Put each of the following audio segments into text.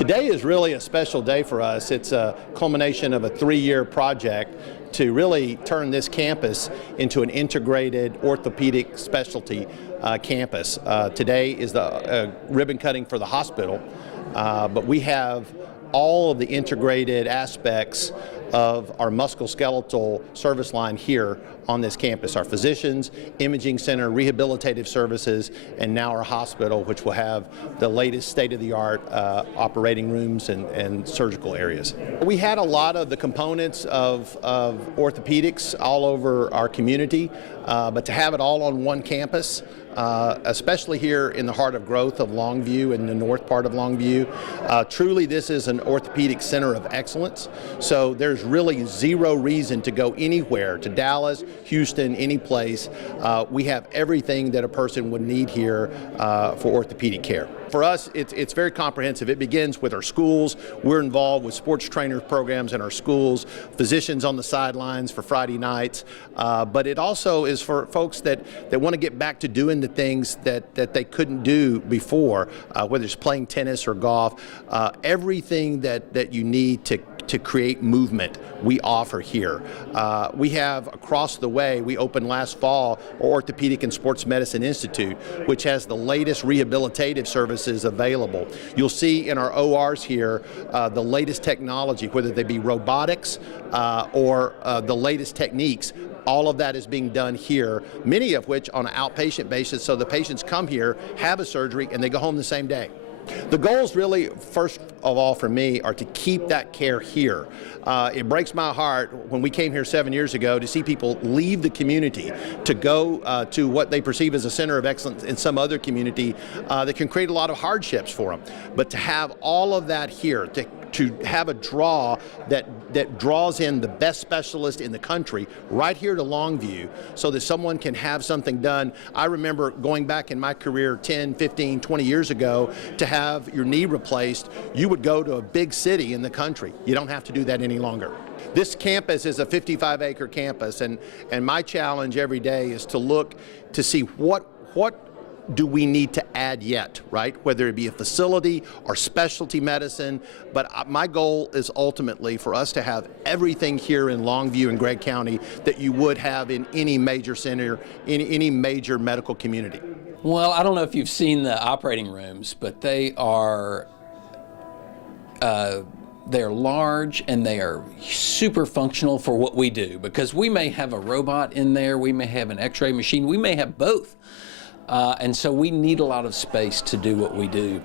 Today is really a special day for us. It's a culmination of a 3-year project to really turn this campus into an integrated orthopedic specialty campus. Today is the ribbon cutting for the hospital, but we have all of the integrated aspects of our musculoskeletal service line here on this campus. Our physicians, imaging center, rehabilitative services, and now our hospital, which will have the latest state-of-the-art operating rooms and surgical areas. We had a lot of the components of orthopedics all over our community, but to have it all on one campus, especially here in the heart of growth of Longview, in the north part of Longview. Truly, this is an orthopedic center of excellence, so there's really zero reason to go anywhere, to Dallas, Houston, any place. We have everything that a person would need here for orthopedic care. For us, it's very comprehensive. It begins with our schools. We're involved with sports trainer programs in our schools, physicians on the sidelines for Friday nights, but it also is for folks that want to get back to doing the things that they couldn't do before, whether it's playing tennis or golf. Everything that you need to create movement, we offer here. We have across the way, we opened last fall, our Orthopedic and Sports Medicine Institute, which has the latest rehabilitative services available. You'll see in our ORs here the latest technology, whether they be robotics or the latest techniques. All of that is being done here, many of which on an outpatient basis, so the patients come here, have a surgery, and they go home the same day. The goals really, first of all for me, are to keep that care here. It breaks my heart when we came here 7 years ago to see people leave the community to go to what they perceive as a center of excellence in some other community that can create a lot of hardships for them. But to have all of that here, to have a draw that draws in the best specialists in the country right here to Longview so that someone can have something done. I remember going back in my career 10, 15, 20 years ago to have your knee replaced, you would go to a big city in the country. You don't have to do that any longer. This campus is a 55-acre campus, and my challenge every day is to look to see what do we need to add yet, right? Whether it be a facility or specialty medicine, but my goal is ultimately for us to have everything here in Longview and Gregg County that you would have in any major center, in any major medical community. Well, I don't know if you've seen the operating rooms, but they are they're large and they are super functional for what we do, because we may have a robot in there, we may have an x-ray machine, we may have both. And so we need a lot of space to do what we do.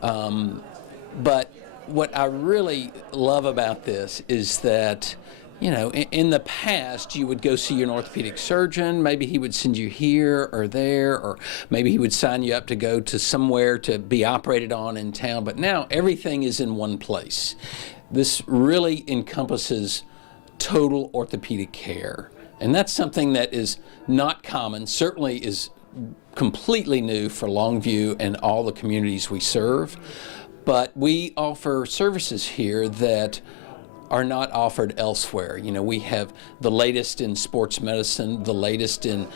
But what I really love about this is that, you know, in the past you would go see an orthopedic surgeon, maybe he would send you here or there, or maybe he would sign you up to go to somewhere to be operated on in town, but now everything is in one place. This really encompasses total orthopedic care, and that's something that is not common, certainly is completely new for Longview and all the communities we serve, but we offer services here that are not offered elsewhere. You know, we have the latest in sports medicine, the latest in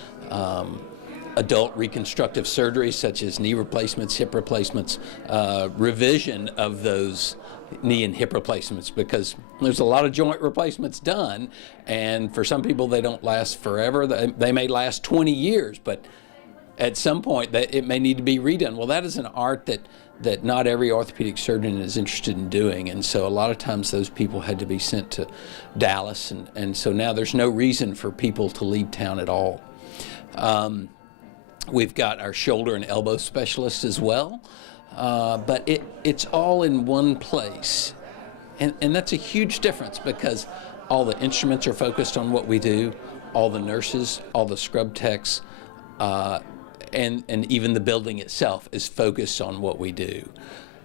adult reconstructive surgery, such as knee replacements, hip replacements, revision of those knee and hip replacements, because there's a lot of joint replacements done, and for some people they don't last forever. They may last 20 years, but at some point it may need to be redone. Well, that is an art that not every orthopedic surgeon is interested in doing, and so a lot of times those people had to be sent to Dallas, and so now there's no reason for people to leave town at all. We've got our shoulder and elbow specialists as well, but it's all in one place, and that's a huge difference, because all the instruments are focused on what we do, all the nurses, all the scrub techs, and even the building itself is focused on what we do.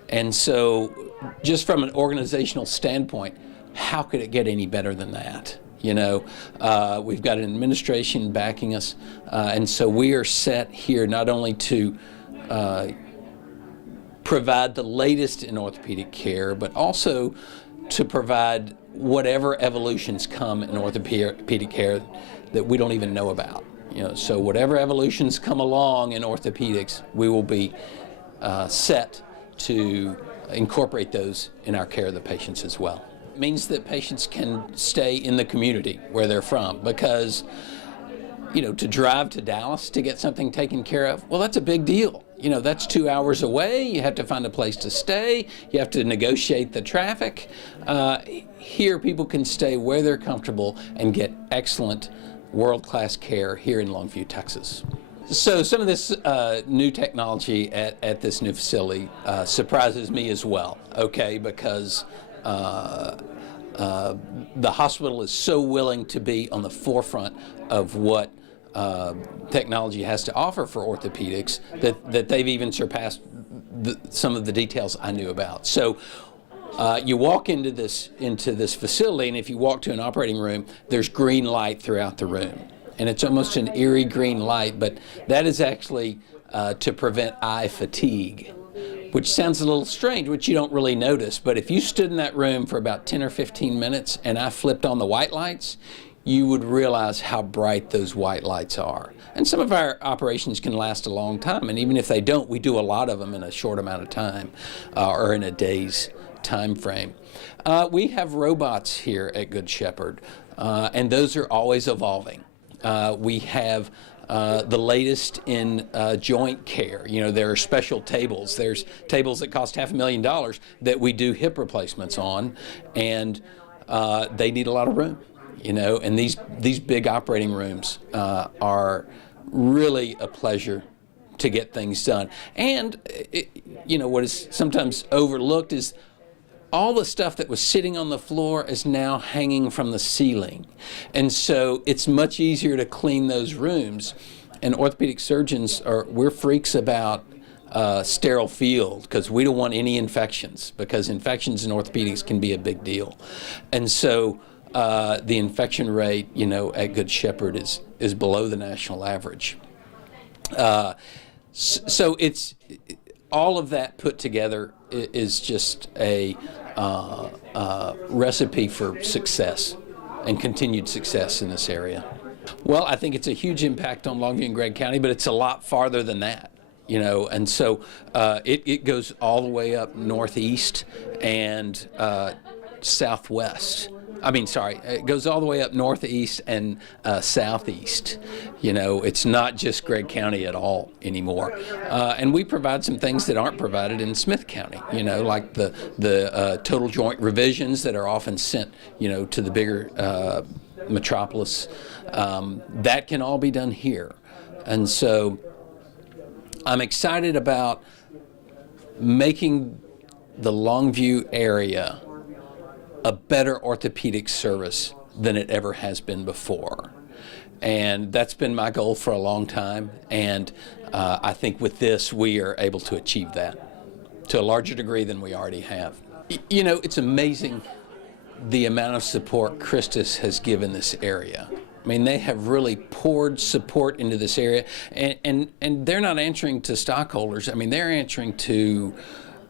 And so just from an organizational standpoint, how could it get any better than that? You know, we've got an administration backing us, and so we are set here not only to provide the latest in orthopedic care, but also to provide whatever evolutions come in orthopedic care that we don't even know about. You know, so whatever evolutions come along in orthopedics, we will be set to incorporate those in our care of the patients as well. It means that patients can stay in the community where they're from, because to drive to Dallas to get something taken care of, well, that's a big deal. That's 2 hours away. You have to find a place to stay. You have to negotiate the traffic. Here, people can stay where they're comfortable and get excellent world-class care here in Longview, Texas. So some of this new technology at this new facility surprises me as well, okay, because the hospital is so willing to be on the forefront of what technology has to offer for orthopedics that they've even surpassed some of the details I knew about. So you walk into this facility, and if you walk to an operating room, there's green light throughout the room. And it's almost an eerie green light, but that is actually to prevent eye fatigue, which sounds a little strange, which you don't really notice. But if you stood in that room for about 10 or 15 minutes and I flipped on the white lights, you would realize how bright those white lights are. And some of our operations can last a long time, and even if they don't, we do a lot of them in a short amount of time or in a day's time frame. We have robots here at Good Shepherd, and those are always evolving. We have the latest in joint care. There are special tables. There's tables that cost $500,000 that we do hip replacements on, and they need a lot of room. And these big operating rooms are really a pleasure to get things done. And what is sometimes overlooked is all the stuff that was sitting on the floor is now hanging from the ceiling. And so it's much easier to clean those rooms. And orthopedic surgeons we're freaks about sterile field, because we don't want any infections, because infections in orthopedics can be a big deal. And so the infection rate, at Good Shepherd is below the national average. So it's all of that put together is just a recipe for success and continued success in this area. Well, I think it's a huge impact on Longview and Gregg County, but it's a lot farther than that. And so it goes all the way up northeast and southwest. It goes all the way up northeast and southeast. It's not just Gregg County at all anymore. And we provide some things that aren't provided in Smith County, like the total joint revisions that are often sent, to the bigger metropolis. That can all be done here. And so I'm excited about making the Longview area a better orthopedic service than it ever has been before. And that's been my goal for a long time. And I think with this, we are able to achieve that to a larger degree than we already have. It's amazing the amount of support CHRISTUS has given this area. They have really poured support into this area, and they're not answering to stockholders. They're answering to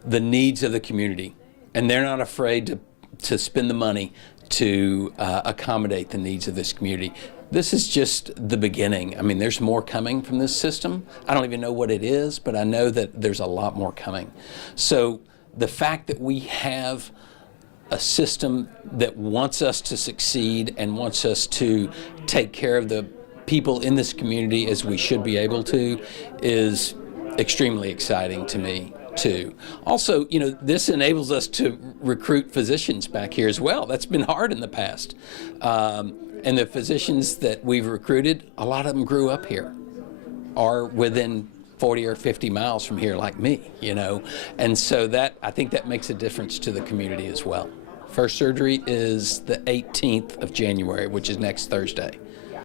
the needs of the community, and they're not afraid to spend the money to accommodate the needs of this community. This is just the beginning. There's more coming from this system. I don't even know what it is, but I know that there's a lot more coming. So the fact that we have a system that wants us to succeed and wants us to take care of the people in this community as we should be able to is extremely exciting to me too. Also, this enables us to recruit physicians back here as well. That's been hard in the past. And the physicians that we've recruited, a lot of them grew up here, are within 40 or 50 miles from here like me, And so I think that makes a difference to the community as well. First surgery is the 18th of January, which is next Thursday.